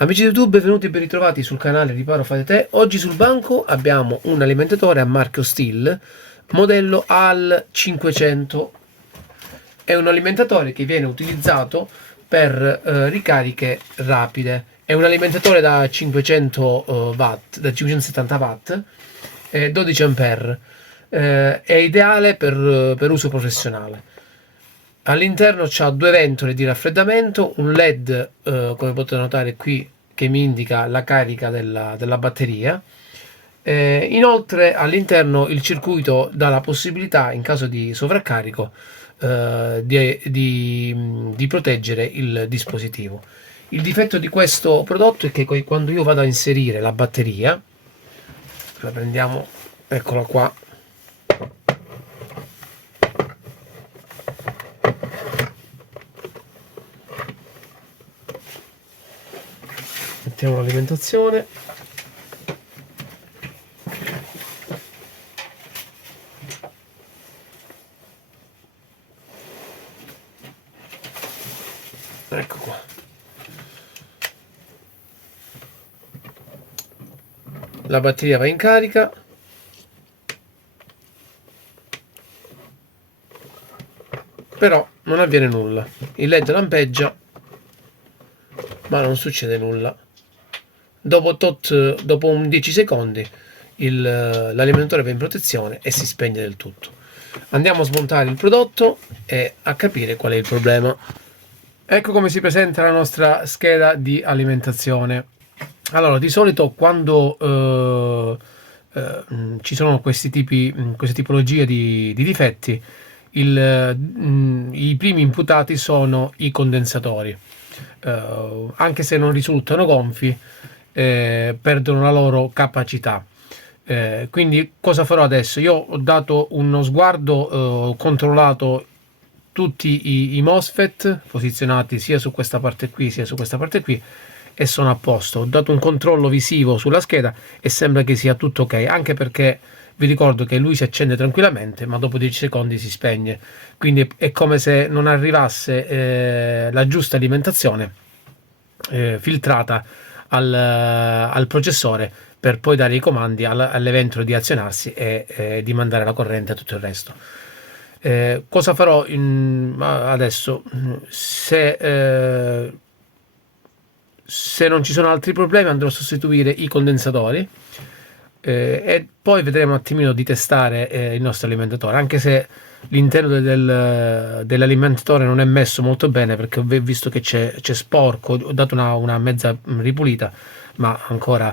Amici di YouTube, benvenuti e ben ritrovati sul canale Riparo Fate Te. Oggi sul banco abbiamo un alimentatore a marchio Stihl, modello AL 500. È un alimentatore che viene utilizzato per ricariche rapide. È un alimentatore da 500 watt, da 570 watt, 12 ampere. È ideale per uso professionale. All'interno c'ha due ventole di raffreddamento, un LED, come potete notare qui, che mi indica la carica della batteria. Inoltre all'interno il circuito dà la possibilità, in caso di sovraccarico, di proteggere il dispositivo. Il difetto di questo prodotto è che quando io vado a inserire la batteria, la prendiamo, eccola qua, mettiamo l'alimentazione, ecco qua, la batteria va in carica, però non avviene nulla, il LED lampeggia ma non succede nulla. Dopo un 10 secondi l'alimentatore va in protezione e si spegne del tutto. Andiamo a smontare il prodotto e a capire qual è il problema. Ecco come si presenta la nostra scheda di alimentazione. Allora, di solito quando ci sono queste tipologie di difetti, i primi imputati sono i condensatori. Anche se non risultano gonfi, perdono la loro capacità. Quindi cosa farò adesso? Io ho dato uno sguardo, ho controllato tutti i MOSFET posizionati sia su questa parte qui sia su questa parte qui e sono a posto. Ho dato un controllo visivo sulla scheda e sembra che sia tutto ok, anche perché vi ricordo che lui si accende tranquillamente ma dopo 10 secondi si spegne, quindi è come se non arrivasse la giusta alimentazione filtrata al processore per poi dare i comandi all'evento di azionarsi e di mandare la corrente a tutto il resto. Cosa farò adesso? Se non ci sono altri problemi andrò a sostituire i condensatori e poi vedremo un attimino di testare il nostro alimentatore, anche se l'interno dell'alimentatore non è messo molto bene perché ho visto che c'è sporco, ho dato una mezza ripulita ma ancora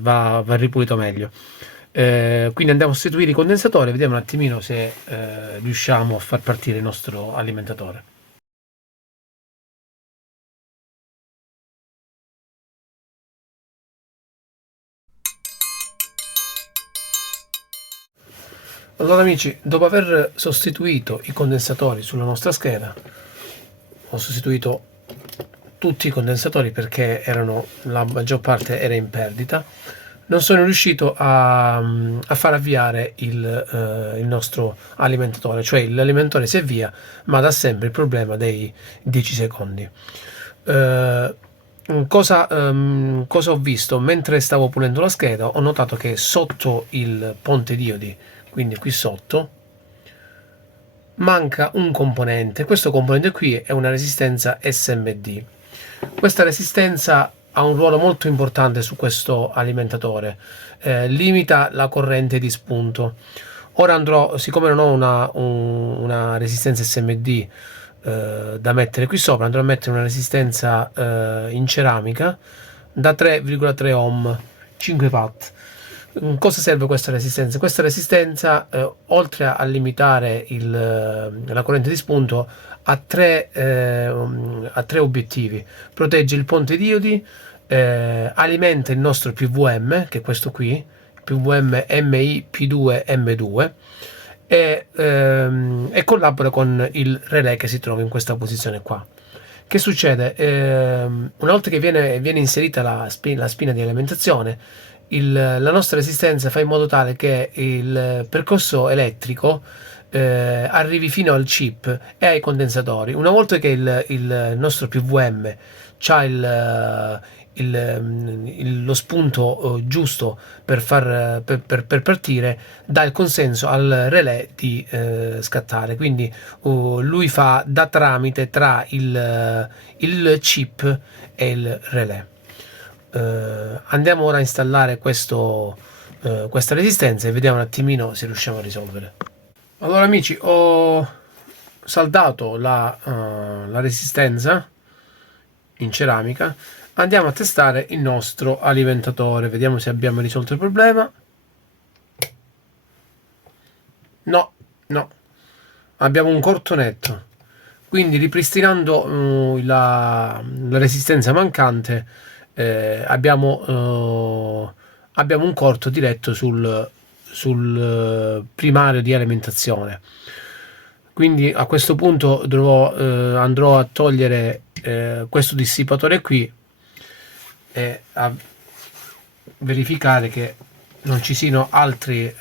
va ripulito meglio. Quindi andiamo a sostituire i condensatori e vediamo un attimino se riusciamo a far partire il nostro alimentatore. Allora amici, dopo aver sostituito i condensatori sulla nostra scheda, ho sostituito tutti i condensatori perché la maggior parte era in perdita, non sono riuscito a far avviare il nostro alimentatore, cioè l'alimentatore si avvia ma dà sempre il problema dei 10 secondi. Cosa ho visto? Mentre stavo pulendo la scheda ho notato che sotto il ponte diodi, quindi qui sotto, manca un componente. Questo componente qui è una resistenza SMD. Questa resistenza ha un ruolo molto importante su questo alimentatore, limita la corrente di spunto. Ora andrò, siccome non ho una resistenza SMD da mettere qui sopra, andrò a mettere una resistenza in ceramica da 3,3 ohm, 5 watt. Cosa serve questa resistenza? Questa resistenza, oltre a limitare la corrente di spunto, ha tre obiettivi: protegge il ponte diodi, alimenta il nostro PWM, che è questo qui, PWM MIP2M2, e collabora con il relè che si trova in questa posizione qua. Che succede? Una volta che viene inserita la spina di alimentazione, la nostra resistenza fa in modo tale che il percorso elettrico arrivi fino al chip e ai condensatori. Una volta che il nostro PWM c'ha lo spunto giusto per partire, dà il consenso al relè di scattare. Quindi lui fa da tramite tra il chip e il relè. Andiamo ora a installare questa resistenza e vediamo un attimino se riusciamo a risolvere. Allora amici, ho saldato la resistenza in ceramica. Andiamo a testare il nostro alimentatore, vediamo se abbiamo risolto il problema. No, abbiamo un corto netto, quindi ripristinando la resistenza mancante abbiamo un corto diretto sul primario di alimentazione. Quindi a questo punto andrò a togliere questo dissipatore qui e a verificare che non ci siano altri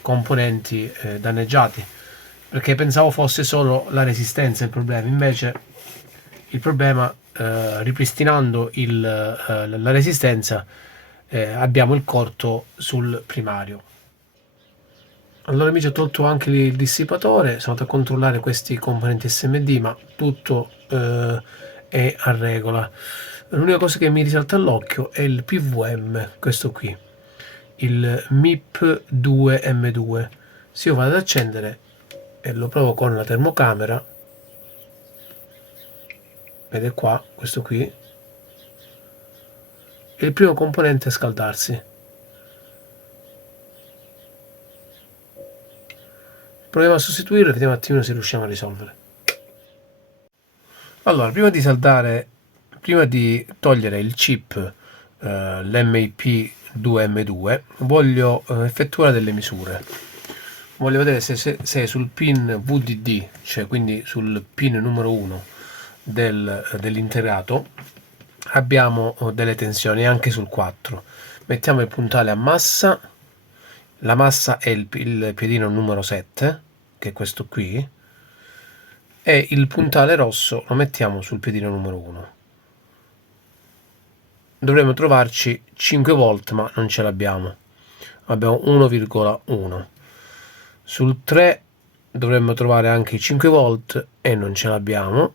componenti danneggiati, perché pensavo fosse solo la resistenza il problema. Invece il problema, ripristinando la resistenza, abbiamo il corto sul primario. Allora amici, ho tolto anche il dissipatore, sono andato a controllare questi componenti SMD, ma tutto è a regola. L'unica cosa che mi risalta all'occhio è il PWM, questo qui, il MIP2M2. Se io vado ad accendere e lo provo con la termocamera, vede qua, questo qui, è il primo componente a scaldarsi. Proviamo a sostituirlo e vediamo un attimo se riusciamo a risolvere. Allora, prima di togliere il chip, l'MIP2M2, voglio effettuare delle misure. Voglio vedere se sul pin VDD, cioè quindi sul pin numero 1 dell'integrato, abbiamo delle tensioni, anche sul 4. Mettiamo il puntale a massa. La massa è il piedino numero 7, che è questo qui, e il puntale rosso lo mettiamo sul piedino numero 1. Dovremmo trovarci 5 volt, ma non ce l'abbiamo. Abbiamo 1,1. Sul 3 dovremmo trovare anche i 5 volt e non ce l'abbiamo.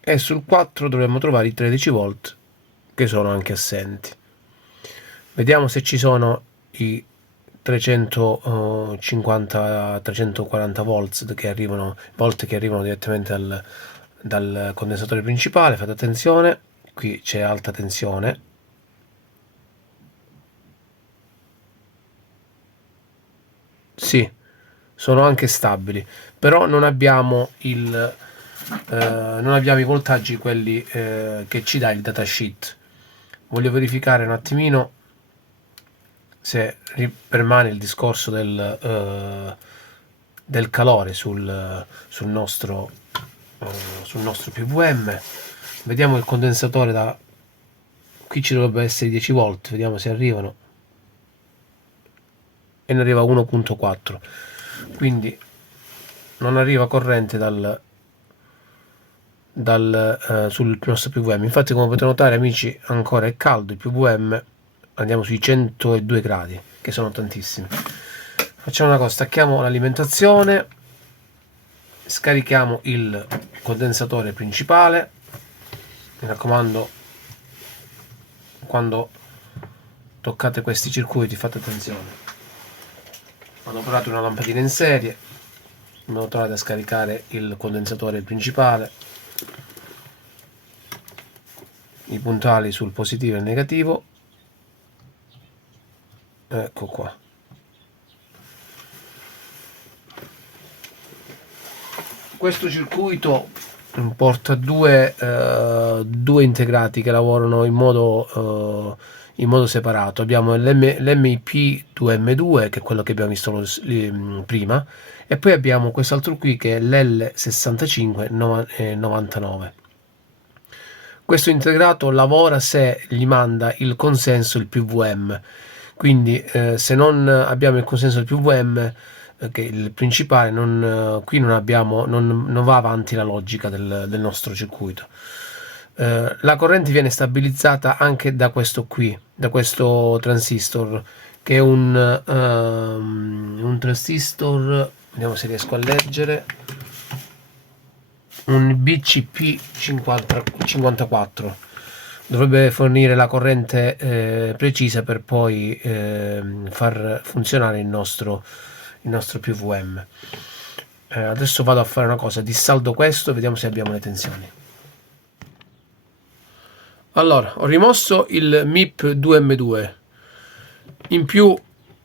E sul 4 dovremmo trovare i 13 volt, che sono anche assenti. Vediamo se ci sono i 350-340 volt che arrivano direttamente dal condensatore principale. Fate attenzione, qui c'è alta tensione. Sì, sono anche stabili, però non abbiamo i voltaggi quelli che ci dà il datasheet. Voglio verificare un attimino se permane il discorso del calore sul nostro PWM. Vediamo il condensatore qui ci dovrebbe essere 10 volt, vediamo se arrivano, e ne arriva 1.4, quindi non arriva corrente sul nostro PWM. Infatti, come potete notare amici, ancora è caldo il PWM. Andiamo sui 102 gradi, che sono tantissimi. Facciamo una cosa, stacchiamo l'alimentazione, scarichiamo il condensatore principale. Mi raccomando, quando toccate questi circuiti fate attenzione. Adoperate una lampadina in serie in modo tale da scaricare il condensatore principale, i puntali sul positivo e il negativo. Ecco qua. Questo circuito porta due integrati che lavorano in modo separato. Abbiamo l'MIP2M2, che è quello che abbiamo visto prima, e poi abbiamo quest'altro qui che è l'L6599. Questo integrato lavora se gli manda il consenso il PWM. Quindi se non abbiamo il consenso del PWM, che è il principale, qui non va avanti la logica del nostro circuito. La corrente viene stabilizzata anche da questo qui, da questo transistor, che è un transistor, vediamo se riesco a leggere, un BCP54. Dovrebbe fornire la corrente precisa per poi far funzionare il nostro PWM. Adesso vado a fare una cosa, dissaldo questo e vediamo se abbiamo le tensioni. Allora, ho rimosso il MIP 2M2, in più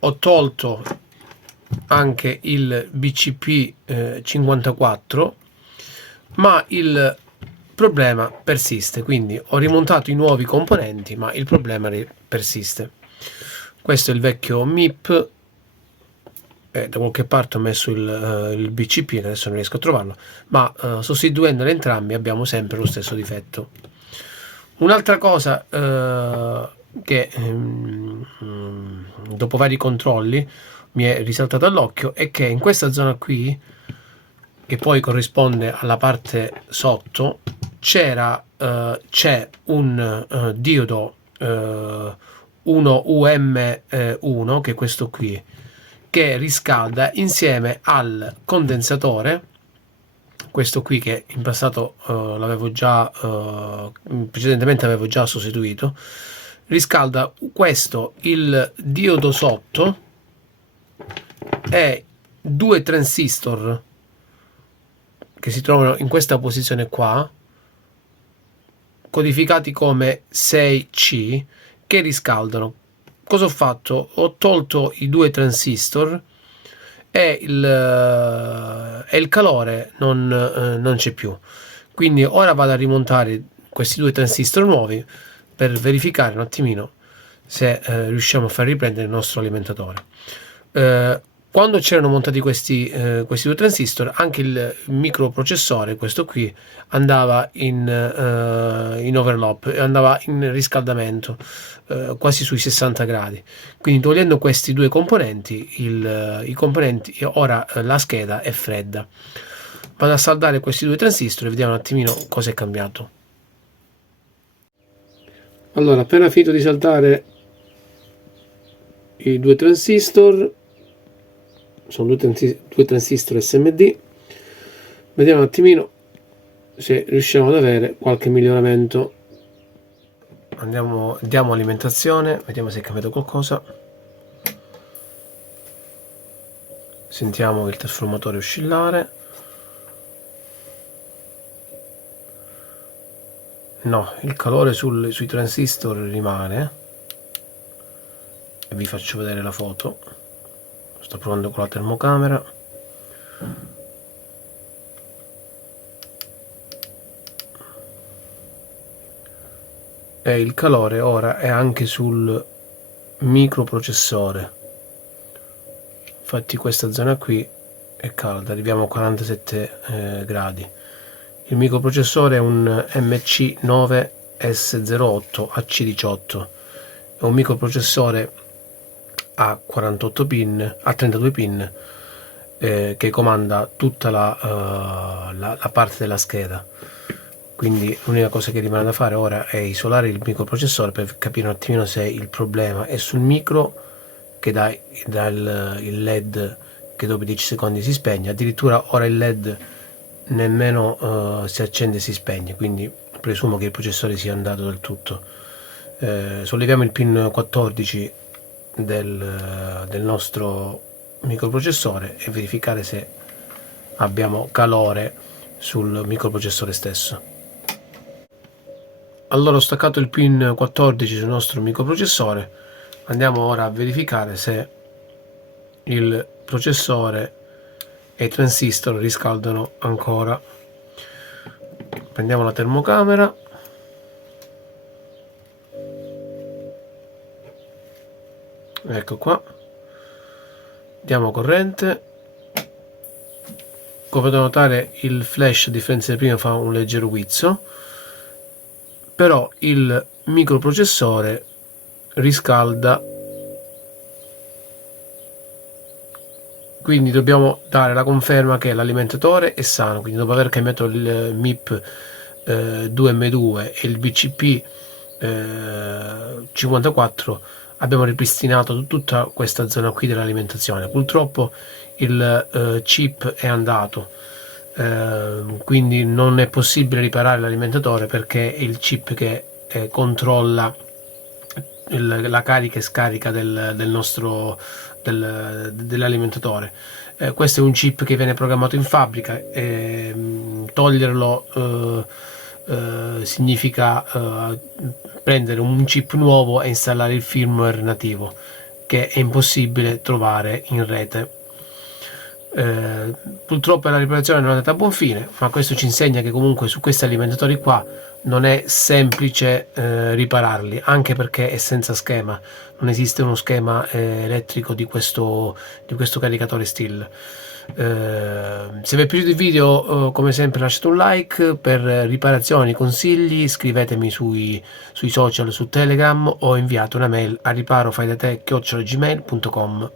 ho tolto anche il BCP 54, ma il problema persiste, quindi ho rimontato i nuovi componenti, ma il problema persiste. Questo è il vecchio MIP, da qualche parte ho messo il BCP, adesso non riesco a trovarlo, ma sostituendoli entrambi abbiamo sempre lo stesso difetto. Un'altra cosa che dopo vari controlli mi è risaltato all'occhio è che in questa zona qui, che poi corrisponde alla parte sotto, c'è un diodo 1UM1, che è questo qui, che riscalda insieme al condensatore, questo qui che in passato l'avevo già precedentemente avevo già sostituito, riscalda questo, il diodo sotto, e due transistor che si trovano in questa posizione qua, codificati come 6C, che riscaldano. Cosa ho fatto? Ho tolto i due transistor e il calore non c'è più. Quindi ora vado a rimontare questi due transistor nuovi per verificare un attimino se riusciamo a far riprendere il nostro alimentatore. Quando c'erano montati questi due transistor, anche il microprocessore, questo qui, andava in overlap, andava in riscaldamento quasi sui 60 gradi. Quindi togliendo questi due componenti, i componenti, ora la scheda è fredda. Vado a saldare questi due transistor e vediamo un attimino cosa è cambiato. Allora, appena finito di saldare i due transistor, sono due transistor SMD, vediamo un attimino se riusciamo ad avere qualche miglioramento. Diamo alimentazione, vediamo se è cambiato qualcosa. Sentiamo il trasformatore oscillare. No, il calore sui transistor rimane, e vi faccio vedere la foto. Sto provando con la termocamera. E il calore ora è anche sul microprocessore. Infatti questa zona qui è calda, arriviamo a 47 gradi. Il microprocessore è un MC9S08AC18, è un microprocessore a 48 pin, a 32 pin, che comanda tutta la parte della scheda. Quindi l'unica cosa che rimane da fare ora è isolare il microprocessore per capire un attimino se il problema è sul micro, che dà il LED che dopo 10 secondi si spegne. Addirittura ora il LED nemmeno si accende e si spegne, quindi presumo che il processore sia andato del tutto. Solleviamo il pin 14 del nostro microprocessore e verificare se abbiamo calore sul microprocessore stesso. Allora ho staccato il pin 14 sul nostro microprocessore, andiamo ora a verificare se il processore e i transistor riscaldano ancora. Prendiamo la termocamera, ecco qua, diamo corrente. Come potete notare il flash, a differenza di prima, fa un leggero guizzo, però il microprocessore riscalda, quindi dobbiamo dare la conferma che l'alimentatore è sano. Quindi dopo aver cambiato il MIP 2M2 e il BCP 54, abbiamo ripristinato tutta questa zona qui dell'alimentazione. Purtroppo il chip è andato, quindi non è possibile riparare l'alimentatore, perché è il chip che controlla la carica e scarica dell'alimentatore. Questo è un chip che viene programmato in fabbrica, toglierlo significa prendere un chip nuovo e installare il firmware nativo, che è impossibile trovare in rete. Purtroppo la riparazione non è andata a buon fine, ma questo ci insegna che comunque su questi alimentatori qua non è semplice ripararli, anche perché è senza schema, non esiste uno schema elettrico di questo caricatore STILL. Se vi è piaciuto il video, come sempre lasciate un like. Per riparazioni, consigli, scrivetemi sui social, su Telegram, o inviate una mail a riparofaidatech@gmail.com.